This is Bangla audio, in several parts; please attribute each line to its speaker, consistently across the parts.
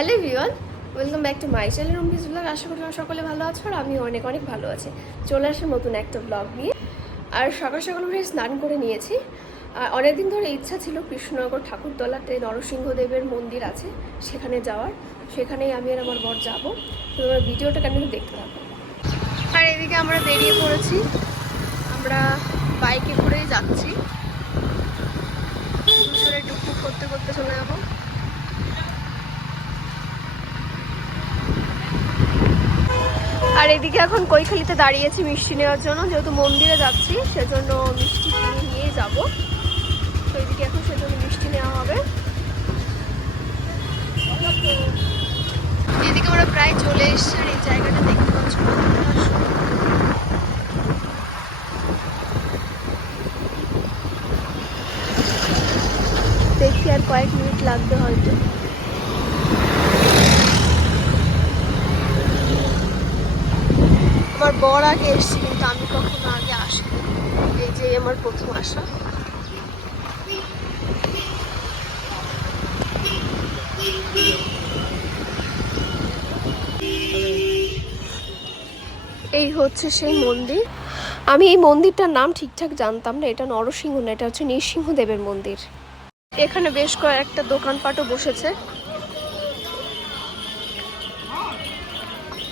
Speaker 1: Hello everyone welcome back to my channel রুমবিজ blog. আশা করি সকলে ভালো আছো আর আমি অনেক অনেক ভালো আছি। চলে আসে নতুন একটা ব্লগ নিয়ে। আর সকাল সকাল উঠে স্নান করে নিয়েছি। আর অনেকদিন ধরে ইচ্ছা ছিল কৃষ্ণনগর ঠাকুরতলাতে নরসিংহদেবের মন্দির আছে, সেখানে যাওয়ার। সেখানেই আমি আর আমার বর যাব। তো তোমরা ভিডিওটা কেন দেখতে থাকো। আর এদিকে আমরা বেরিয়ে পড়েছি। আমরা বাইকে করেই যাচ্ছি। করতে করতে চলে যাব। আর এদিকে এখন কৈখালিতে দাঁড়িয়েছি মিষ্টি নেওয়ার জন্য। যেহেতু মন্দিরে যাচ্ছি, সেজন্য মিষ্টি কিনে নিয়ে যাব। তো এদিকে এখন সেজন্য মিষ্টি নেওয়া হবে। এদিকে আমরা প্রায় চলে এসেছি আর এই জায়গাটা দেখতে পাচ্ছ কতটা সুন্দর। দেখি আর কয়েক মিনিট লাগবে হয়তো। বর আগে এসেছি, কিন্তু আমি কখনো আগে আসিনি। এই যে আমার প্রথম আসা। এই হচ্ছে সেই মন্দির। আমি এই মন্দিরটার নাম ঠিকঠাক জানতাম না, এটা নরসিংহ না, এটা হচ্ছে নৃসিংহদেবের মন্দির। এখানে বেশ কয়েকটা দোকানপাটও বসেছে।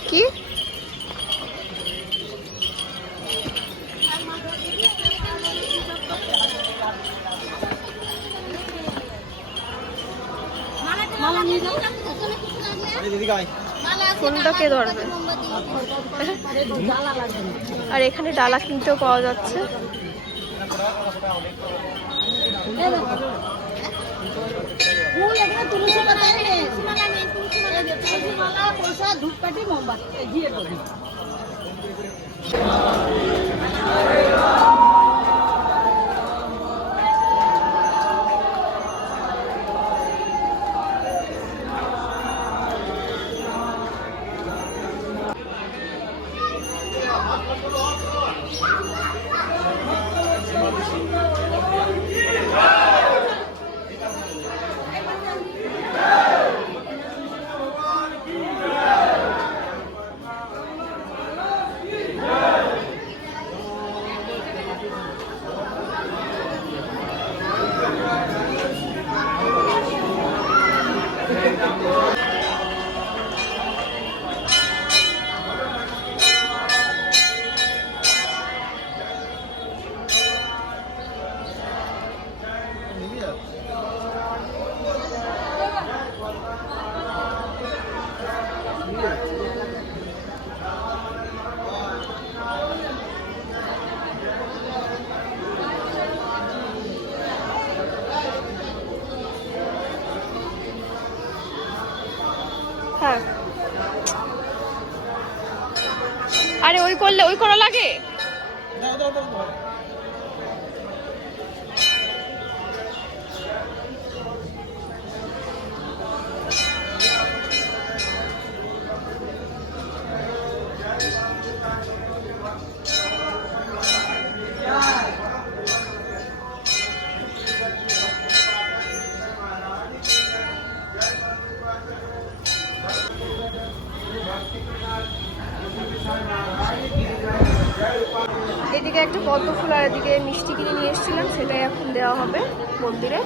Speaker 1: কি? কোনটা কে ধরবে? আর এখানে ডালা কিনতেও পাওয়া যাচ্ছে। ধূপকাঠি মোমবাতি এদিকে একটা পদ্ম ফুল আর এদিকে মিষ্টি কিনে নিয়ে এসেছিলাম, সেটাই এখন দেওয়া হবে মন্দিরে।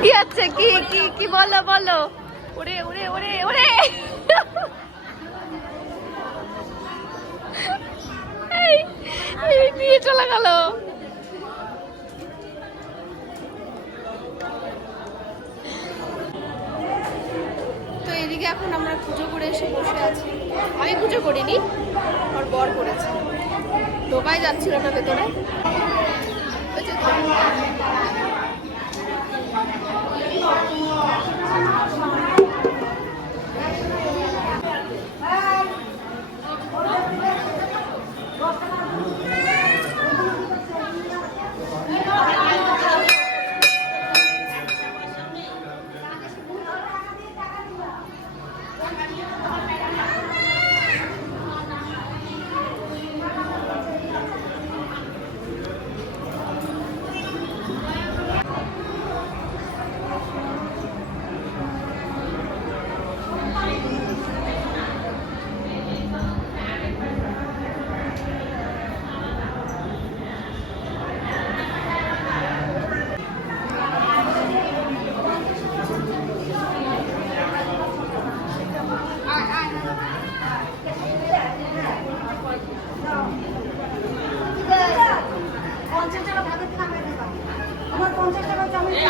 Speaker 1: কি আছে কি কি কি বলো বলো। ওরে ওরে ওরে ওরে। এই, এই নিয়ে চলে গেল। তো এদিকে এখন আমরা পুজো করে এসে বসে আছি। আমি পুজো করিনি আমার বর করেছে। ঢোকাই যাচ্ছিল না ভেতরে ওই যে তো।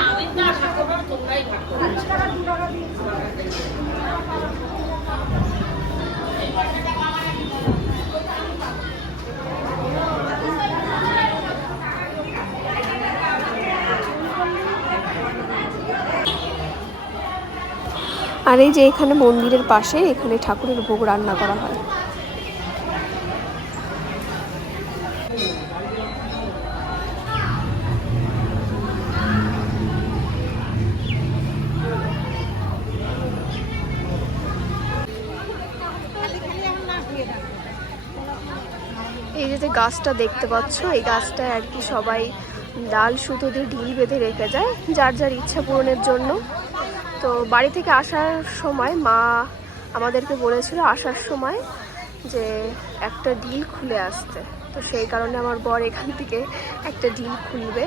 Speaker 1: আমি না ঠাকুর তোমরাই ভাগ করো আর এই যে এখানে মন্দিরের পাশে এখানে ঠাকুরের ভোগ রান্না করা হয়। এই যে গাছটা দেখতে পাচ্ছ, এই গাছটায় আর কি সবাই লাল সুতো দিয়ে ঢিল বেঁধে রেখে যায়, যার যার ইচ্ছা পূরণের জন্য। তো বাড়ি থেকে আসার সময় মা আমাদেরকে বলেছিল আসার সময় যে একটা ডিল খুলে আসতে। তো সেই কারণে আমার বর এখান থেকে একটা ডিল খুলবে।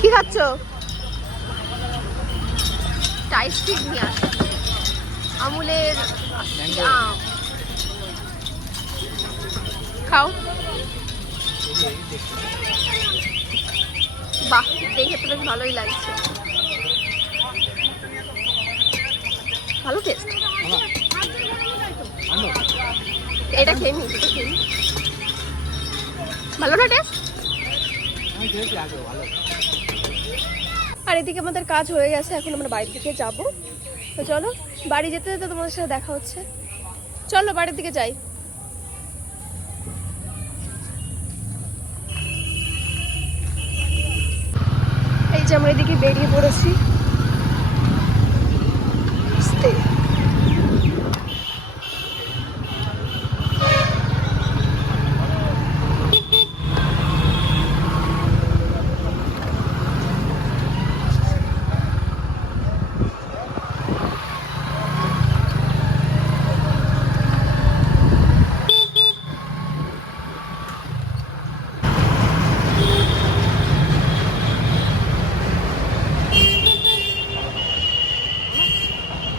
Speaker 1: কি খাচ্ছ? টাইস স্টিক নিয়ে আস আমুলের খাও। বাহ বেশ ভালোই লাগছে। ভালো এটা ভালো না আর এদিকে আমাদের কাজ হয়ে গেছে, এখন আমরা বাড়ির দিকে যাব। তো চলো, বাড়ি যেতে যেতে তোমাদের সাথে দেখা হচ্ছে। চলো, বাড়ির দিকে যাই। আমরা এদিকে বেরিয়ে পড়েছি আস্তে।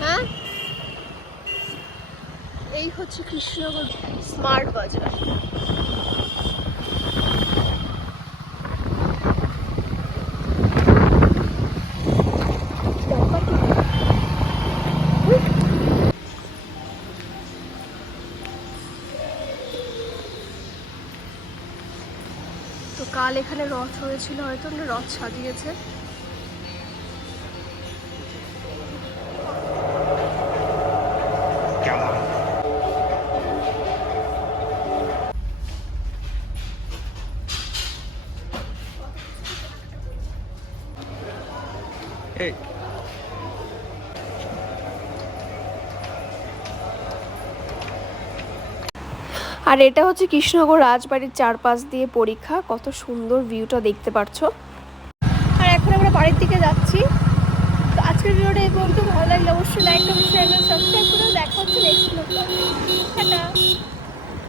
Speaker 1: হ্যাঁ এই হচ্ছে কৃষ্ণনগর স্মার্ট বাজার। কাল এখানে রথ হয়েছিল হয়তো রথ সাজিয়েছে। আর এটা হচ্ছে কৃষ্ণনগর রাজবাড়ির চারপাশ দিয়ে পরীক্ষা। কত সুন্দর ভিউটা দেখতে পাচ্ছ আর এখন আমরা বাড়ির দিকে যাচ্ছি। আজকের ভিডিওটা এই পর্যন্ত। ভালো লাগলে অবশ্যই লাইক কমেন্ট চ্যানেল সাবস্ক্রাইব করে দেখা হচ্ছে নেক্সট